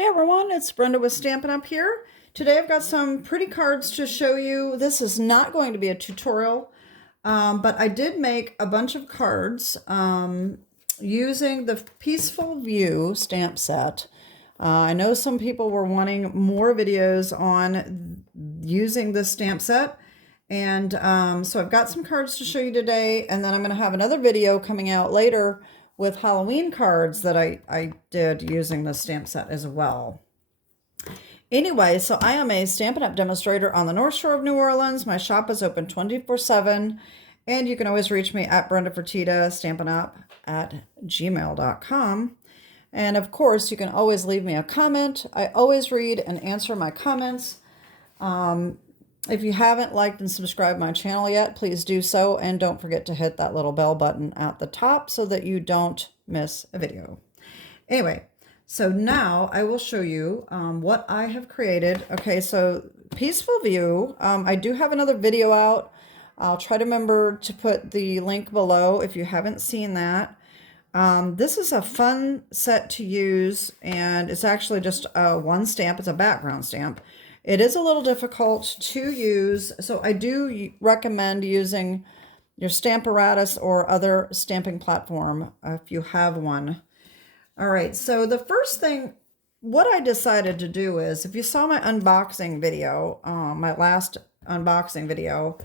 Hey everyone, it's Brenda with Stampin' Up here. Today I've got some pretty cards to show you. This is not going to be a tutorial, but I did make a bunch of cards using the Peaceful View stamp set. I know some people were wanting more videos on using this stamp set, and so I've got some cards to show you today, and then I'm going to have another video coming out later with Halloween cards that I did using the stamp set as well. Anyway, so I am a Stampin' Up demonstrator on the North Shore of New Orleans. My shop is open 24/7, and you can always reach me at Brenda Fertitta, stampinup@gmail.com. And of course, you can always leave me a comment. I always read and answer my comments. If you haven't liked and subscribed my channel yet, please do so. And don't forget to hit that little bell button at the top so that you don't miss a video. Anyway, so now I will show you what I have created. Okay, so Peaceful View. I do have another video out. I'll try to remember to put the link below if you haven't seen that. This is a fun set to use, and it's actually just one stamp. It's a background stamp. It is a little difficult to use, so I do recommend using your Stamparatus or other stamping platform if you have one. All right, so the first thing, what I decided to do is, if you saw my unboxing video, my last unboxing video,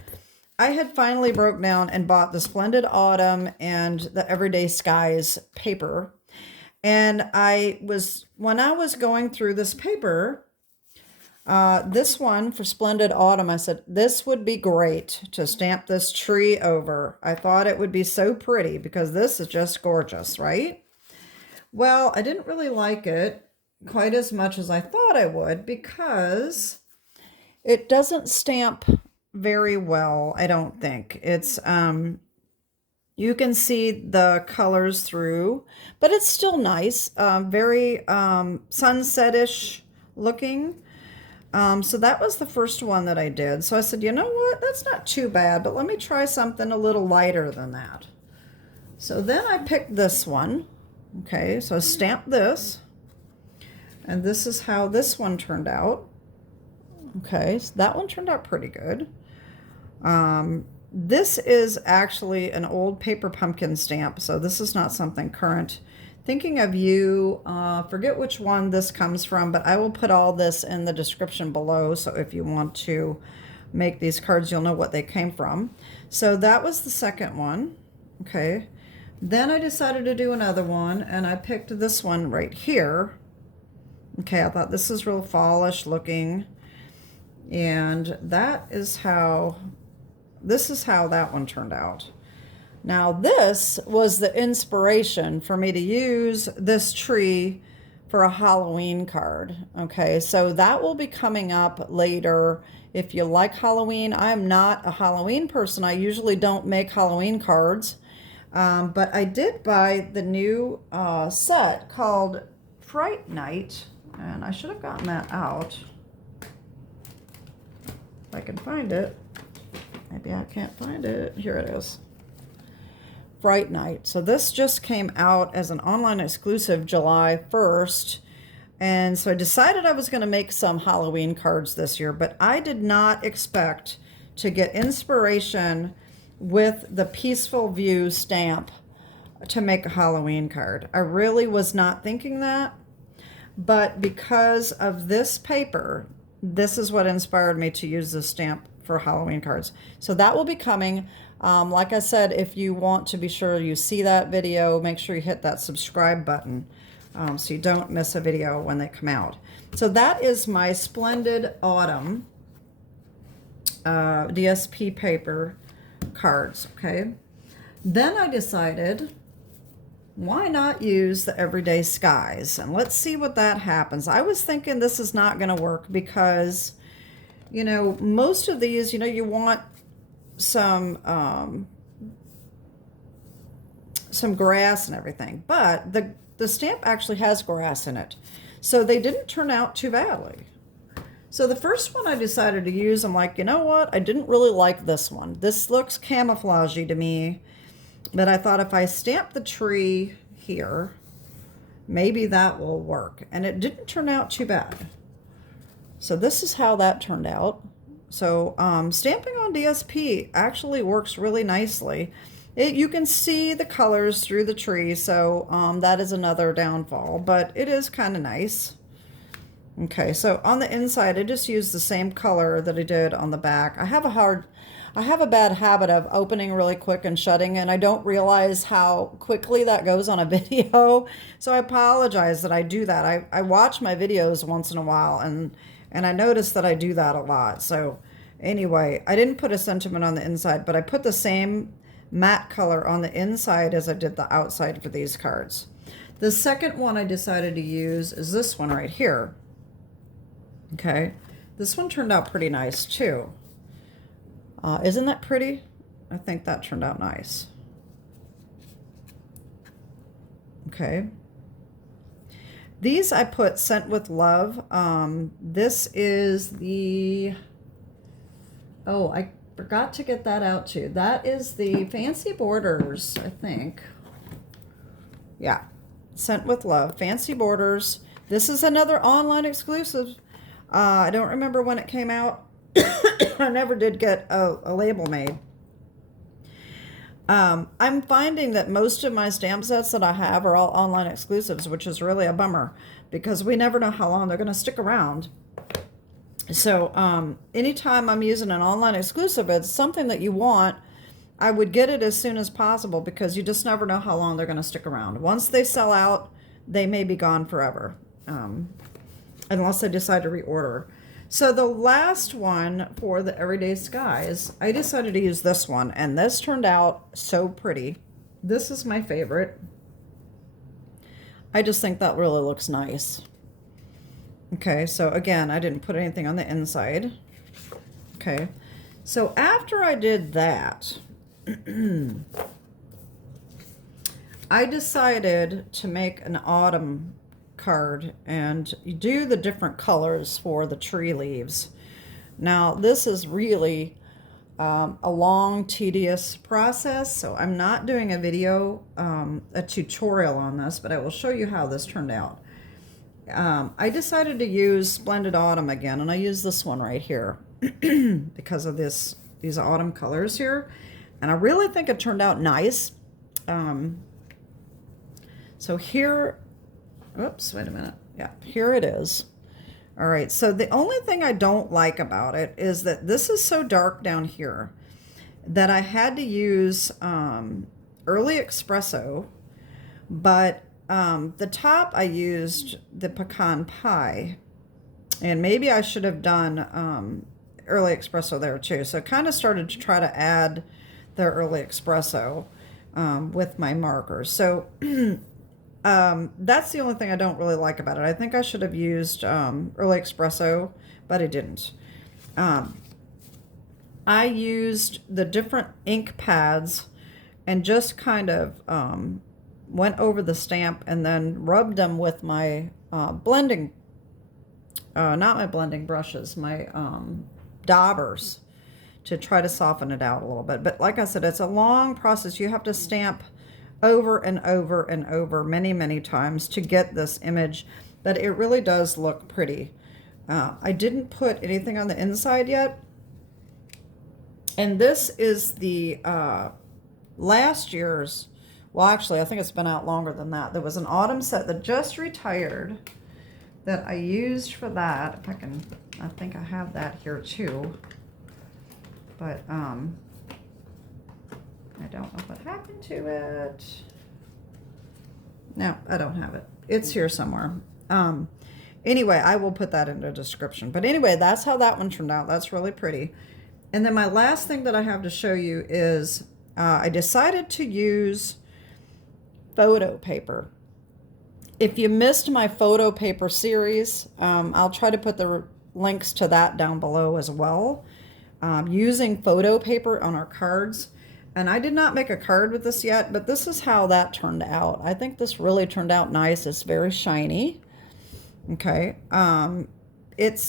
I had finally broke down and bought the Splendid Autumn and the Everyday Skies paper. And when I was going through this paper, this one for Splendid Autumn, I said, this would be great to stamp this tree over. I thought it would be so pretty because this is just gorgeous, right? Well, I didn't really like it quite as much as I thought I would because it doesn't stamp very well, I don't think. It's, you can see the colors through, but it's still nice, very sunset-ish looking. So that was the first one that I did. So I said, you know what, that's not too bad, but let me try something a little lighter than that. So then I picked this one. Okay, so I stamped this, and this is how this one turned out. Okay, so that one turned out pretty good. This is actually an old paper pumpkin stamp, so this is not something current. Thinking of You, forget which one this comes from, but I will put all this in the description below, so if you want to make these cards, you'll know what they came from. So that was the second one. Okay, then I decided to do another one, and I picked this one right here. Okay, I thought this is real fallish looking, and this is how that one turned out. Now this was the inspiration for me to use this tree for a Halloween card. Okay, so that will be coming up later. If you like Halloween, I'm not a Halloween person. I usually don't make Halloween cards, but I did buy the new set called Fright Night, and I should have gotten that out. If I can find it. Maybe I can't find it. Here it is. Fright Night. So this just came out as an online exclusive July 1st. And so I decided I was going to make some Halloween cards this year, but I did not expect to get inspiration with the Peaceful View stamp to make a Halloween card. I really was not thinking that, but because of this paper, this is what inspired me to use this stamp for Halloween cards. So that will be coming. Like I said, if you want to be sure you see that video, make sure you hit that subscribe button so you don't miss a video when they come out. So that is my Splendid Autumn DSP paper cards, okay? Then I decided, why not use the Everyday Skies? And let's see what that happens. I was thinking this is not going to work because, you know, most of these, you know, you want some grass and everything, but the stamp actually has grass in it, so they didn't turn out too badly. So the first one I decided to use, I'm like, you know what, I didn't really like this one. This looks camouflagey to me, but I thought if I stamp the tree here, maybe that will work. And it didn't turn out too bad. So this is how that turned out. So stamping on DSP actually works really nicely. You can see the colors through the tree, so that is another downfall, but it is kind of nice. Okay, so on the inside, I just used the same color that I did on the back. I have a bad habit of opening really quick and shutting, and I don't realize how quickly that goes on a video. So I apologize that I do that. I watch my videos once in a while, and I notice that I do that a lot. So anyway, I didn't put a sentiment on the inside, but I put the same matte color on the inside as I did the outside for these cards. The second one I decided to use is this one right here. Okay, this one turned out pretty nice too. Isn't that pretty? I think that turned out nice. Okay. These I put Sent with Love. This is the, oh, I forgot to get that out too. That is the Fancy Borders, I think. Yeah, Sent with Love, Fancy Borders. This is another online exclusive. I don't remember when it came out. I never did get a label made. I'm finding that most of my stamp sets that I have are all online exclusives, which is really a bummer because we never know how long they're going to stick around. So anytime I'm using an online exclusive, it's something that you want, I would get it as soon as possible because you just never know how long they're going to stick around. Once they sell out, they may be gone forever, unless I decide to reorder. So the last one for the Everyday Skies, I decided to use this one, and this turned out so pretty. This is my favorite. I just think that really looks nice. Okay, so again, I didn't put anything on the inside. Okay, so after I did that, I decided to make an autumn card and do the different colors for the tree leaves. Now, this is really a long, tedious process, so I'm not doing a video, a tutorial on this, but I will show you how this turned out. I decided to use Splendid Autumn again, and I use this one right here because of these autumn colors here, and I really think it turned out nice. So here, oops, wait a minute. Yeah, here it is. All right, so the only thing I don't like about it is that this is so dark down here that I had to use Early Espresso, but the top I used the pecan pie, and maybe I should have done Early Espresso there too. So I kind of started to try to add the Early Espresso with my markers. So that's the only thing I don't really like about it. I think I should have used Early Espresso, but I didn't. I used the different ink pads and just kind of went over the stamp and then rubbed them with my blending, not my blending brushes, my daubers, to try to soften it out a little bit. But like I said, it's a long process. You have to stamp over and over and over many, many times to get this image, but it really does look pretty. I didn't put anything on the inside yet. And this is the last year's, well, actually, I think it's been out longer than that. There was an autumn set that just retired that I used for that. If I can, I think I have that here too. But I don't know what happened to it. No, I don't have it. It's here somewhere. Anyway, I will put that in the description. But anyway, that's how that one turned out. That's really pretty. And then my last thing that I have to show you is I decided to use photo paper. If you missed my photo paper series, I'll try to put the links to that down below as well. Using photo paper on our cards. And I did not make a card with this yet, but this is how that turned out. I think this really turned out nice. It's very shiny. Okay. It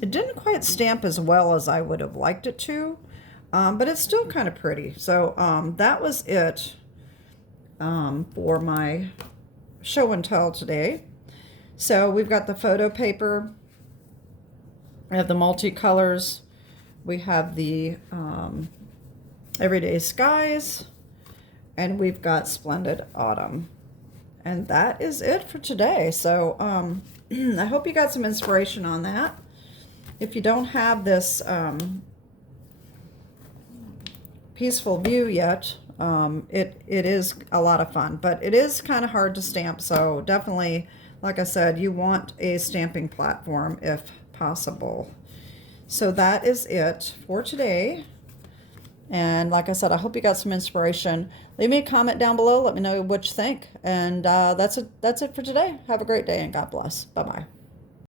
didn't quite stamp as well as I would have liked it to, but it's still kind of pretty. So that was it for my show and tell today. So we've got the photo paper, we have the multicolors, we have the Everyday Skies, and we've got Splendid Autumn. And that is it for today. So I hope you got some inspiration on that. If you don't have this peaceful view yet, it is a lot of fun, but it is kind of hard to stamp. So definitely, like I said, you want a stamping platform if possible. So that is it for today. And like I said, I hope you got some inspiration. Leave me a comment down below. Let me know what you think. And that's it for today. Have a great day and God bless. Bye-bye.